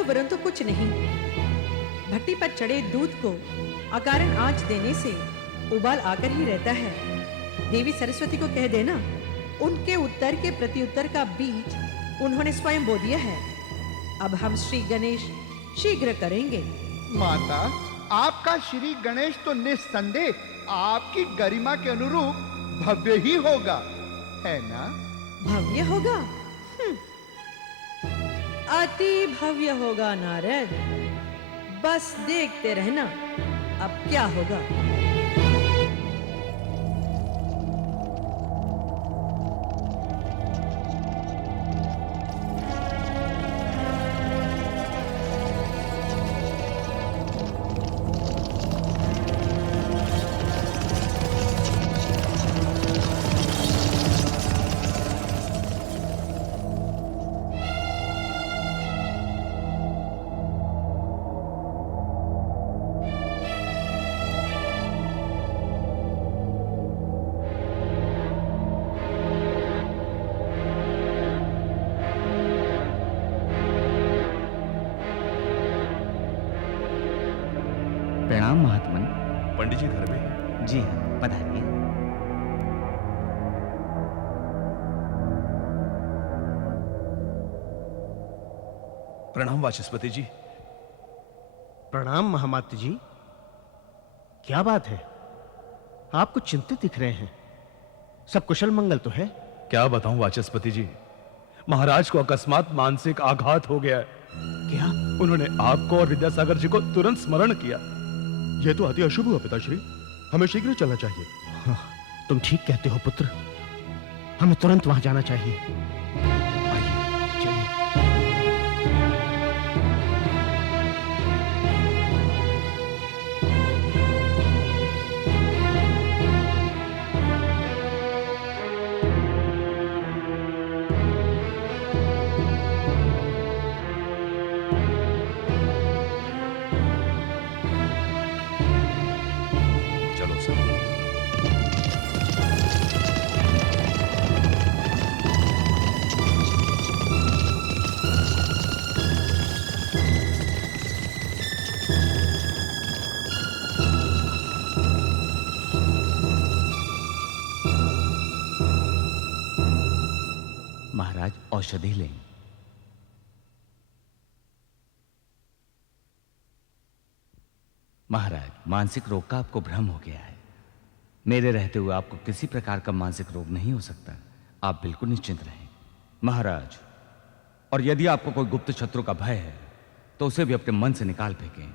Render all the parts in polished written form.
तो वरन तो कुछ नहीं। भट्टी पर चढ़े दूध को अकारण आंच देने से उबाल आकर ही रहता है। देवी सरस्वती को कह देना, उनके उत्तर के प्रत्युत्तर का बीज उन्होंने स्वयं बो दिया है। अब हम श्री गणेश शीघ्र करेंगे। माता, आपका श्री गणेश तो निस्संदेह आपकी गरिमा के अनुरूप भव्य ही होगा, है ना? भव्य होगा? अति भव्य होगा नारद। बस देखते रहना अब क्या होगा। प्रणाम महात्मन। पंडित जी घर में हैं? जी हाँ, पधारिए। प्रणाम वाचस्पति जी। प्रणाम महामात्र जी। क्या बात है, आप कुछ चिंतित दिख रहे हैं। सब कुशल मंगल तो है? क्या बताऊं वाचस्पति जी, महाराज को अकस्मात मानसिक आघात हो गया है। क्या? उन्होंने आपको और विद्यासागर जी को तुरंत स्मरण किया। यह तो अति अशुभ हुआ पिताश्री, हमें शीघ्र चलना चाहिए। हाँ, तुम ठीक कहते हो पुत्र, हमें तुरंत वहां जाना चाहिए। आइए चलिए। चलो सर। महाराज औषधि लें। महाराज, मानसिक रोग का आपको भ्रम हो गया है। मेरे रहते हुए आपको किसी प्रकार का मानसिक रोग नहीं हो सकता। आप बिल्कुल निश्चिंत रहें महाराज। और यदि आपको कोई गुप्त शत्रु का भय है तो उसे भी अपने मन से निकाल फेंकें।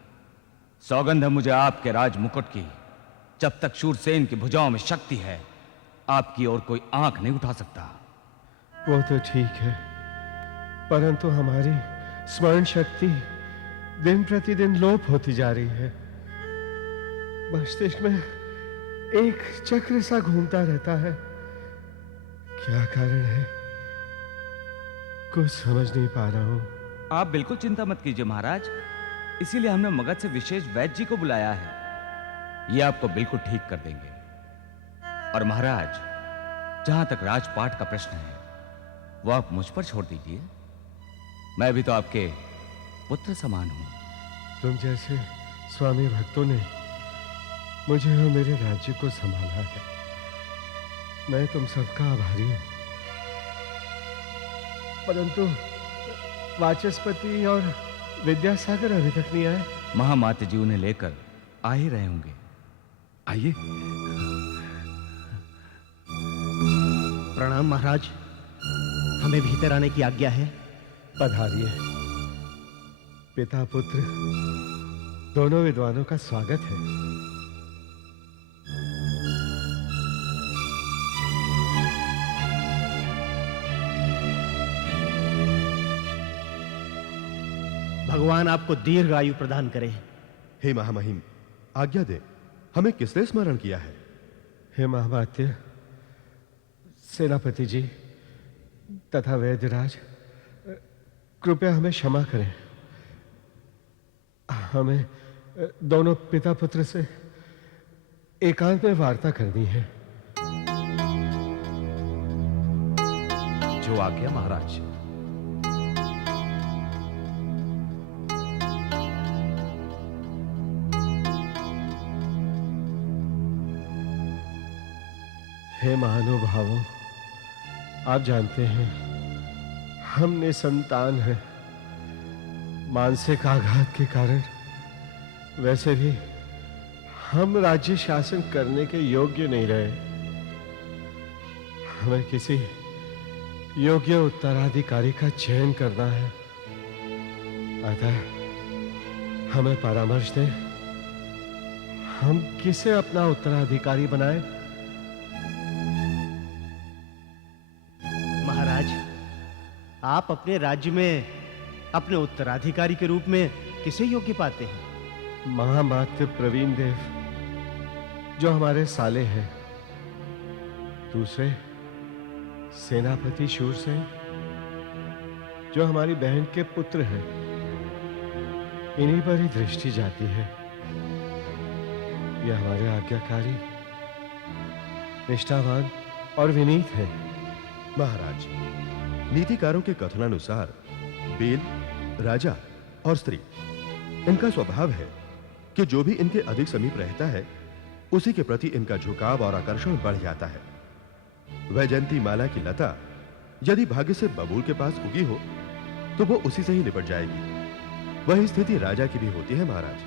सौगंध है मुझे आपके राज मुकुट की, जब तक शूरसेन की भुजाओं में शक्ति है आपकी ओर कोई आंख नहीं उठा सकता। वो तो ठीक है, परंतु हमारी स्मरण शक्ति दिन प्रतिदिन लोप होती जा रही है। मस्तिष्क में एक चक्र सा घूमता रहता है। क्या कारण है, कुछ समझ नहीं पा रहा हूं। आप बिल्कुल चिंता मत कीजिए महाराज, इसीलिए हमने मगध से विशेष वैद्य जी को बुलाया है। ये आपको बिल्कुल ठीक कर देंगे। और महाराज, जहां तक राजपाट का प्रश्न है वो आप मुझ पर छोड़ दीजिए। मैं भी तो आपके पुत्र समान हूं। तुम जैसे स्वामी भक्तों ने मुझे और मेरे राज्य को संभाला है। मैं तुम सबका आभारी हूं। परंतु वाचस्पति और विद्यासागर अभी तक नहीं आए। महामात्र जी उन्हें लेकर आ ही रहे होंगे। आइए। प्रणाम महाराज, हमें भीतर आने की आज्ञा है। पधारिए। पिता पुत्र दोनों विद्वानों का स्वागत है। भगवान आपको दीर्घ आयु प्रदान करे। हे महामहिम, आज्ञा दे, हमें किसने स्मरण किया है? हे महामात्य, सेनापति जी तथा वैद्यराज, कृपया हमें क्षमा करें। हमें दोनों पिता पुत्र से एकांत में वार्ता करनी है। जो आज्ञा महाराज। हे महानुभावों, आप जानते हैं हम निसंतान हैं। मानसिक आघात के कारण वैसे भी हम राज्य शासन करने के योग्य नहीं रहे। हमें किसी योग्य उत्तराधिकारी का चयन करना है। अतः हमें परामर्श दें, हम किसे अपना उत्तराधिकारी बनाएं? महाराज, आप अपने राज्य में अपने उत्तराधिकारी के रूप में किसे योग्य पाते हैं? महामात्य प्रवीण देव, जो हमारे साले हैं। दूसरे सेनापति शूरसेन, जो हमारी बहन के पुत्र हैं। इन्हीं पर ही दृष्टि जाती है। यह हमारे आज्ञाकारी, निष्ठावान और विनीत हैं। महाराज, नीतिकारों के कथनानुसार बेल, राजा और स्त्री, इनका स्वभाव है कि जो भी इनके अधिक समीप रहता है उसी के प्रति इनका झुकाव और आकर्षण बढ़ जाता है। वैजयंती माला की लता यदि भाग्य से बबूल के पास उगी हो तो वो उसी से ही लिपट जाएगी। वही स्थिति राजा की भी होती है महाराज।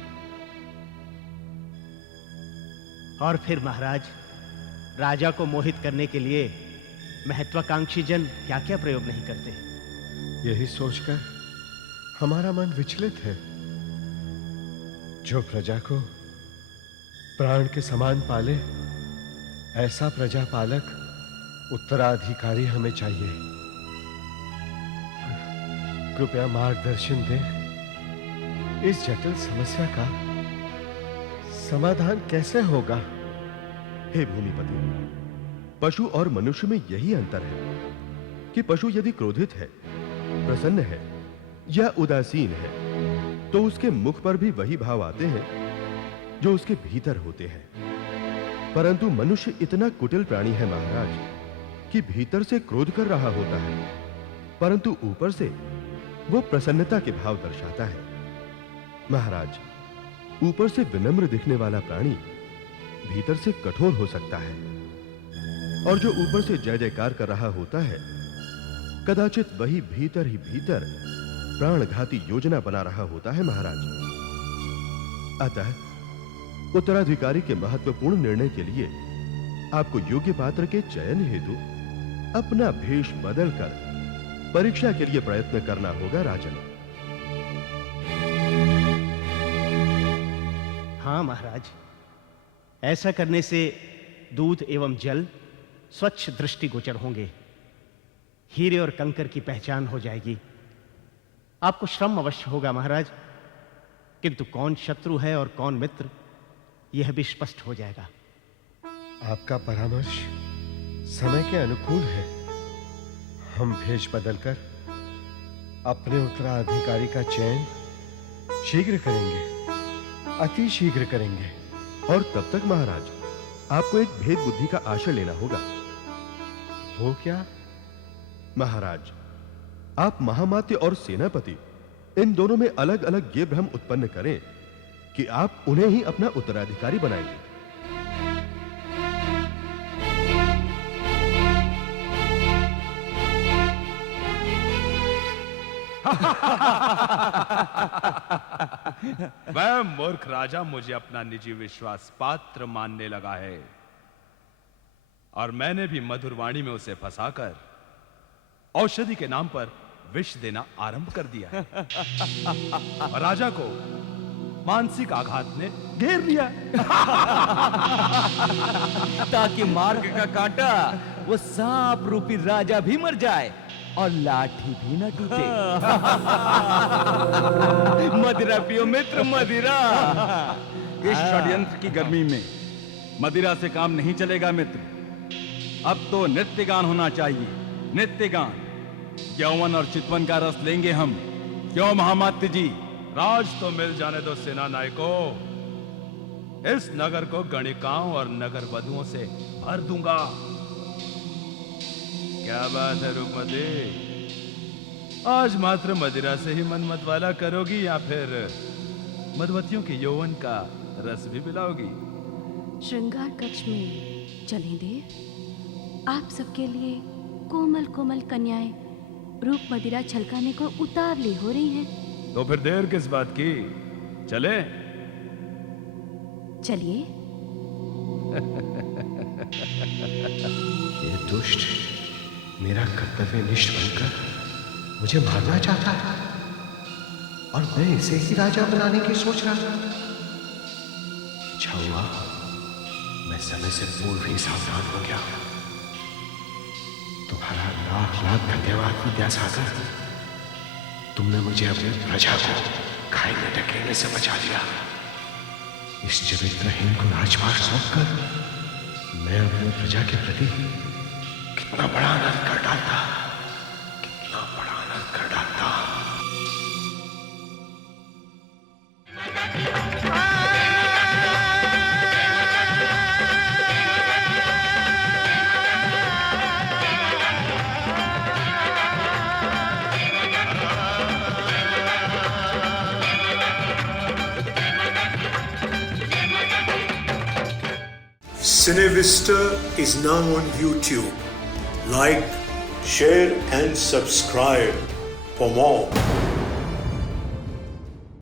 और फिर महाराज, राजा को मोहित करने के लिए महत्वाकांक्षी जन क्या क्या प्रयोग नहीं करते? यही सोचकर हमारा मन विचलित है। जो प्रजा को प्राण के समान पाले, ऐसा प्रजापालक उत्तराधिकारी हमें चाहिए। कृपया मार्गदर्शन दें। इस जटिल समस्या का समाधान कैसे होगा? हे भूमिपति, पशु और मनुष्य में यही अंतर है कि पशु यदि क्रोधित है, प्रसन्न है या उदासीन है तो उसके मुख पर भी वही भाव आते हैं जो उसके भीतर होते हैं। परंतु मनुष्य इतना कुटिल प्राणी है महाराज कि भीतर से क्रोध कर रहा होता है, परंतु ऊपर से वो प्रसन्नता के भाव दर्शाता है। महाराज, ऊपर से विनम्र दिखने वाला प्राणी भीतर से कठोर हो सकता है, और जो ऊपर से जय जयकार कर रहा होता है कदाचित वही भीतर ही भीतर प्राणघाती योजना बना रहा होता है महाराज। अतः उत्तराधिकारी के महत्वपूर्ण निर्णय के लिए आपको योग्य पात्र के चयन हेतु अपना भेष बदलकर परीक्षा के लिए प्रयत्न करना होगा राजन। हाँ महाराज, ऐसा करने से दूध एवं जल स्वच्छ दृष्टिगोचर होंगे। हीरे और कंकर की पहचान हो जाएगी। आपको श्रम अवश्य होगा महाराज, किंतु कौन शत्रु है और कौन मित्र, यह भी स्पष्ट हो जाएगा। आपका परामर्श समय के अनुकूल है। हम भेष बदलकर अपने उत्तराधिकारी का चयन शीघ्र करेंगे, अति शीघ्र करेंगे। और तब तक महाराज, आपको एक भेद बुद्धि का आश्रय लेना होगा। वो क्या? महाराज, आप महामात्य और सेनापति, इन दोनों में अलग अलग ये भ्रम उत्पन्न करें कि आप उन्हें ही अपना उत्तराधिकारी बनाएंगे। वह मूर्ख राजा मुझे अपना निजी विश्वास पात्र मानने लगा है, और मैंने भी मधुर वाणी में उसे फंसाकर औषधि के नाम पर विष देना आरंभ कर दिया है। और राजा को मानसिक आघात ने घेर लिया ताकि मार्ग का कांटा वो सांप रूपी राजा भी मर जाए और लाठी भी न टूटे। मदिरा पियो मित्र, मदिरा। इस षड्यंत्र की गर्मी में मदिरा से काम नहीं चलेगा मित्र। अब तो नृत्य गान होना चाहिए, नृत्य गान। यौवन और चितवन का रस लेंगे हम। क्यों महामात्य जी? राज तो मिल जाने दो सेना नायकों। इस नगर को गणिकाओं और नगर वधुओं से भर दूंगा। क्या बात है रूपमती, आज मात्र मदिरा से ही मन मतवाला करोगी या फिर मधुवतियों के यौवन का रस भी पिलाओगी? श्रृंगार कक्ष में चलें देव। आप सबके लिए कोमल कोमल कन्याएं रूप मदिरा छलकाने को उतावली हो रही हैं। तो फिर देर किस बात की, चले? चलिए। ये दुष्ट मेरा कर्तव्यनिष्ठ बनकर मुझे मारना चाहता है और मैं इसे ही राजा बनाने की सोच रहा था। अच्छा हुआ मैं समय से पूर्व ही सावधान हो गया। तुम्हारा लाख लाख धन्यवाद विद्यासागर। तुमने मुझे अपनी प्रजा को खाने ढकेलने से बचा लिया। इस चरित्रहीन को राजपाट सौंपकर मैं अपनी प्रजा के प्रति कितना बड़ा अनर्थ कर डालता, कितना बड़ा अनर्थ कर डालता। Cinevista is now on YouTube. Like, share and subscribe for more.